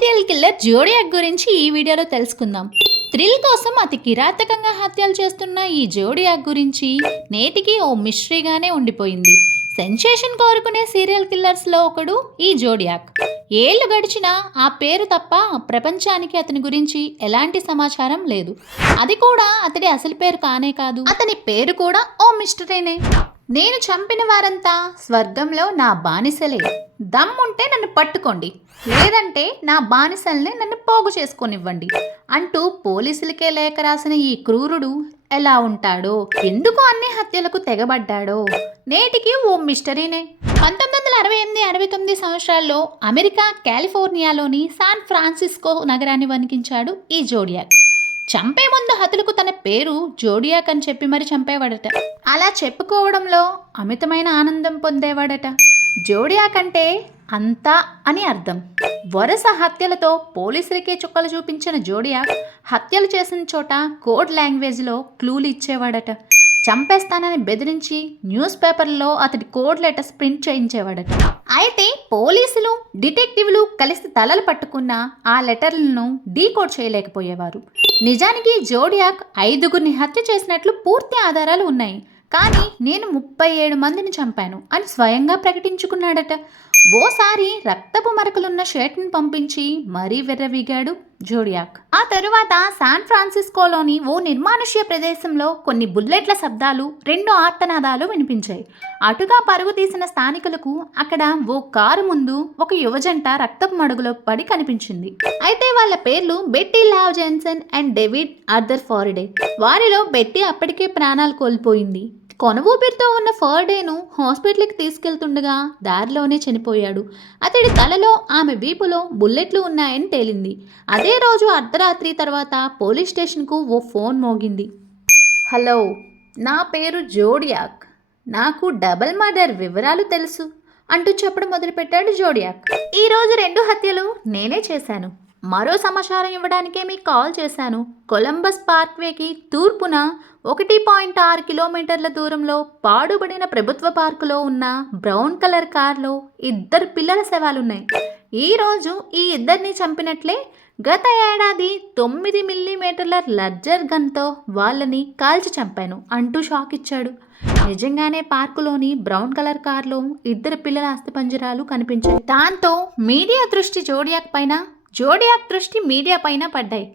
Killer zodiac గురించి ఈ వీడియోలో తెలుసుకుందాం. థ్రిల్ కోసం అతి కిరాతకంగా హత్యలు చేస్తున్న ఈ జోడియాక్ గురించి నేటికి ఓ మిస్టరీగానే ఉండిపోయింది. సెన్సేషన్ కోరుకునే సీరియల్ కిల్లర్స్లో ఒకడు ఈ జోడియాక్. ఏళ్ళు గడిచినా ఆ పేరు తప్ప ప్రపంచానికి అతని గురించి ఎలాంటి సమాచారం లేదు. అది కూడా అతడి అసలు పేరు కానే కాదు. అతని పేరు కూడా ఓ మిస్టరీనే. నేను చంపిన వారంతా స్వర్గంలో నా బానిసలే. దమ్ముంటే నన్ను పట్టుకోండి. లేదంటే నా బానిసల్ని నన్ను పోగు చేసుకొనివ్వండి. అంటూ పోలీసులకే లేఖ రాసిన ఈ క్రూరుడు ఎలా ఉంటాడో ఎందుకు అన్ని హత్యలకు తెగబడ్డాడో? నేటికి ఓ మిస్టరీనే. పంతొమ్మిది వందల అరవై ఎనిమిది అరవై తొమ్మిది సంవత్సరాల్లో అమెరికా కాలిఫోర్నియాలోని శాన్ ఫ్రాన్సిస్కో నగరాన్ని వణికించాడు ఈ జోడియాక్. చంపే ముందు హతులకు తన పేరు జోడియాక్ అని చెప్పి మరి చంపేవాడట. అలా చెప్పుకోవడంలో అమితమైన ఆనందం పొందేవాడట. జోడియాక్ అంటే అంతా అని అర్థం. వరుస హత్యలతో పోలీసులకే చుక్కలు చూపించిన జోడియాక్ హత్యలు చేసిన చోట కోడ్ లాంగ్వేజ్లో క్లూలు ఇచ్చేవాడట. చంపేస్తానని బెదిరించి న్యూస్ పేపర్లో అతడి కోడ్ లెటర్స్ ప్రింట్ చేయించేవాడట. అయితే పోలీసులు డిటెక్టివ్లు కలిసి తలలు పట్టుకున్న ఆ లెటర్లను డీకోడ్ చేయలేకపోయేవారు. నిజానికి జోడియాక్ ఐదుగురిని హత్య చేసినట్లు పూర్తి ఆధారాలు ఉన్నాయి. కానీ నేను ముప్పై ఏడు మందిని చంపాను అని స్వయంగా ప్రకటించుకున్నాడట. ఓసారి రక్తపు మరకలున్న షర్ట్ని పంపించి మరీ వెర్రవీగాడు జోడియాక్. ఆ తరువాత శాన్ ఫ్రాన్సిస్కోలోని ఓ నిర్మానుష్య ప్రదేశంలో కొన్ని బుల్లెట్ల శబ్దాలు రెండు ఆర్తనాదాలు వినిపించాయి. అటుగా పరుగు తీసిన స్థానికులకు అక్కడ ఓ కారు ముందు ఒక యువజంట రక్తపు మడుగులో పడి కనిపించింది. అయితే వాళ్ళ పేర్లు Betty Lou Jensen and David Arthur Faraday. వారిలో బెట్టి అప్పటికే ప్రాణాలు కోల్పోయింది. కొనవూపిరితో ఉన్న ఫర్డేను హాస్పిటల్కి తీసుకెళ్తుండగా దారిలోనే చనిపోయాడు. అతడి తలలో ఆమె వీపులో బుల్లెట్లు ఉన్నాయని తేలింది. అదే రోజు అర్ధరాత్రి తర్వాత పోలీస్ స్టేషన్కు ఓ ఫోన్ మోగింది. హలో నా పేరు జోడియాక్. నాకు డబల్ మర్డర్ వివరాలు తెలుసు అంటూ చెప్పడం మొదలుపెట్టాడు జోడియాక్. ఈ రోజు రెండు హత్యలు నేనే చేశాను. మరో సమాచారం ఇవ్వడానికే మీకు కాల్ చేశాను. కొలంబస్ పార్క్వేకి తూర్పున ఒకటి పాయింట్ ఆరు కిలోమీటర్ల దూరంలో పాడుబడిన ప్రభుత్వ పార్కులో ఉన్న బ్రౌన్ కలర్ కార్లో ఇద్దరు పిల్లల శవాలున్నాయి. ఈరోజు ఈ ఇద్దరిని చంపినట్లే గత ఏడాది తొమ్మిది మిల్లీమీటర్ల లర్జర్ గన్తో వాళ్ళని కాల్చి చంపాను అంటూ షాక్ ఇచ్చాడు. నిజంగానే పార్కులోని బ్రౌన్ కలర్ కార్లో ఇద్దరు పిల్లల అస్థిపంజరాలు కనిపించాయి. దాంతో మీడియా దృష్టి జోడియాక్ పైన జోడియాక్ దృష్టి మీడియా పైన పడ్డాయి.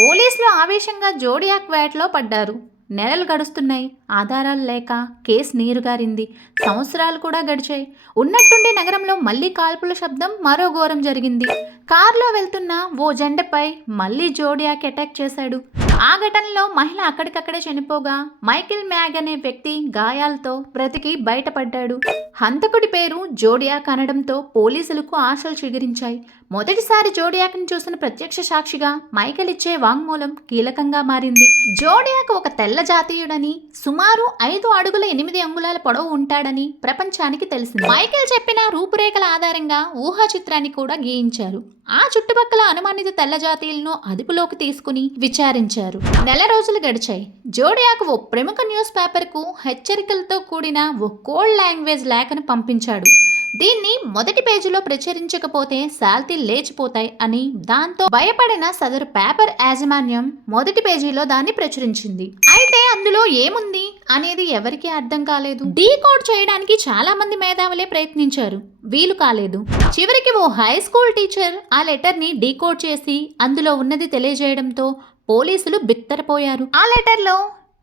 పోలీసులు ఆవేశంగా జోడియాక్ వేటలో పడ్డారు. నెలలు గడుస్తున్నాయి. ఆధారాలు లేక కేసు నీరుగారింది. సంవత్సరాలు కూడా గడిచాయి. ఉన్నట్టుండి నగరంలో మళ్ళీ కాల్పుల శబ్దం మరో ఘోరం జరిగింది. కారులో వెళ్తున్న ఓ జెండపై మళ్ళీ జోడియాక్ అటాక్ చేశాడు. ఆ ఘటనలో మహిళ అక్కడికక్కడే చనిపోగా మైకిల్ మ్యాగ్ అనే వ్యక్తి గాయాలతో బ్రతికి బయటపడ్డాడు. హంతకుడి పేరు జోడియాక్ అనడంతో పోలీసులకు ఆశలు చిగురించాయి. మొదటిసారి జోడియాక్ని చూసిన ప్రత్యక్ష సాక్షిగా మైకల్ ఇచ్చే వాంగ్మూలం కీలకంగా మారింది. జోడియాక్ ఒక తెల్ల జాతీయుడని సుమారు ఐదు అడుగుల ఎనిమిది అంగుళాల పొడవు ఉంటాడని ప్రపంచానికి తెలిసింది. మైకేల్ చెప్పిన రూపురేఖల ఆధారంగా ఊహా చిత్రాన్ని కూడా గీయించారు. ఆ చుట్టుపక్కల అనుమానిత తెల్ల జాతీయులను అదుపులోకి తీసుకుని విచారించారు. నెల రోజులు గడిచాయి. జోడియాక్ ఓ ప్రముఖ న్యూస్ పేపర్కు హెచ్చరికలతో కూడిన ఓ కోల్డ్ లాంగ్వేజ్ లేఖను పంపించాడు. దీన్ని మొదటి పేజీలో ప్రచురించకపోతే శాల్తి లేచిపోతాయి అని దాంతో భయపడిన సదరు పేపర్ యాజమాన్యం మొదటి పేజీలో దాన్ని ప్రచురించింది. అయితే అందులో ఏముంది అనేది ఎవరికీ అర్థం కాలేదు. డీకోడ్ చేయడానికి చాలా మంది మేధావులే ప్రయత్నించారు. వీలు కాలేదు. చివరికి ఓ హై స్కూల్ టీచర్ ఆ లెటర్ని డీకోడ్ చేసి అందులో ఉన్నది తెలియజేయడంతో పోలీసులు బిత్తరపోయారు. ఆ లెటర్లో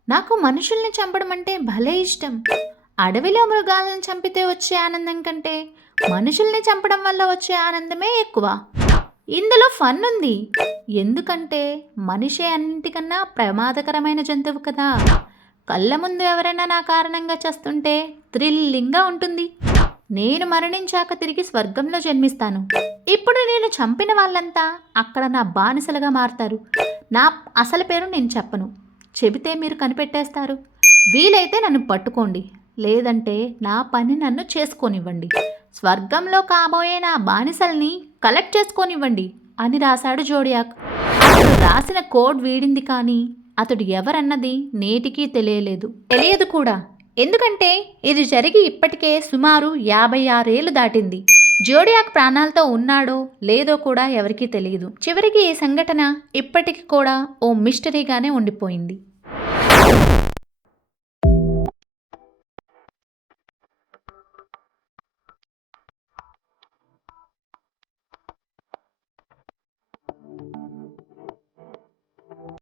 నాకు మనుషుల్ని చంపడం అంటే భలే ఇష్టం. అడవిలో మృగాలను చంపితే వచ్చే ఆనందం కంటే మనుషుల్ని చంపడం వల్ల వచ్చే ఆనందమే ఎక్కువ. ఇందులో ఫన్ ఉంది. ఎందుకంటే మనిషి అన్నింటికన్నా ప్రమాదకరమైన జంతువు కదా. కళ్ళ ముందు ఎవరైనా నా కారణంగా చేస్తుంటే థ్రిల్లింగ్గా ఉంటుంది. నేను మరణించాక తిరిగి స్వర్గంలో జన్మిస్తాను. ఇప్పుడు నేను చంపిన వాళ్ళంతా అక్కడ నా బానిసలుగా మారుతారు. నా అసలు పేరు నేను చెప్పను. చెబితే మీరు కనిపెట్టేస్తారు. వీలైతే నన్ను పట్టుకోండి. లేదంటే నా పని నన్ను చేసుకోనివ్వండి. స్వర్గంలో కాబోయే నా బానిసల్ని కలెక్ట్ చేసుకోనివ్వండి అని రాశాడు జోడియాక్. అతడు రాసిన కోడ్ వీడింది కానీ అతడు ఎవరన్నది నేటికీ తెలియలేదు. తెలియదు కూడా. ఎందుకంటే ఇది జరిగి ఇప్పటికే సుమారు యాభై ఆరేళ్ళు దాటింది. జోడియాక్ ప్రాణాలతో ఉన్నాడో లేదో కూడా ఎవరికీ తెలియదు. చివరికి ఈ సంఘటన ఇప్పటికి కూడా ఓ మిస్టరీగానే ఉండిపోయింది.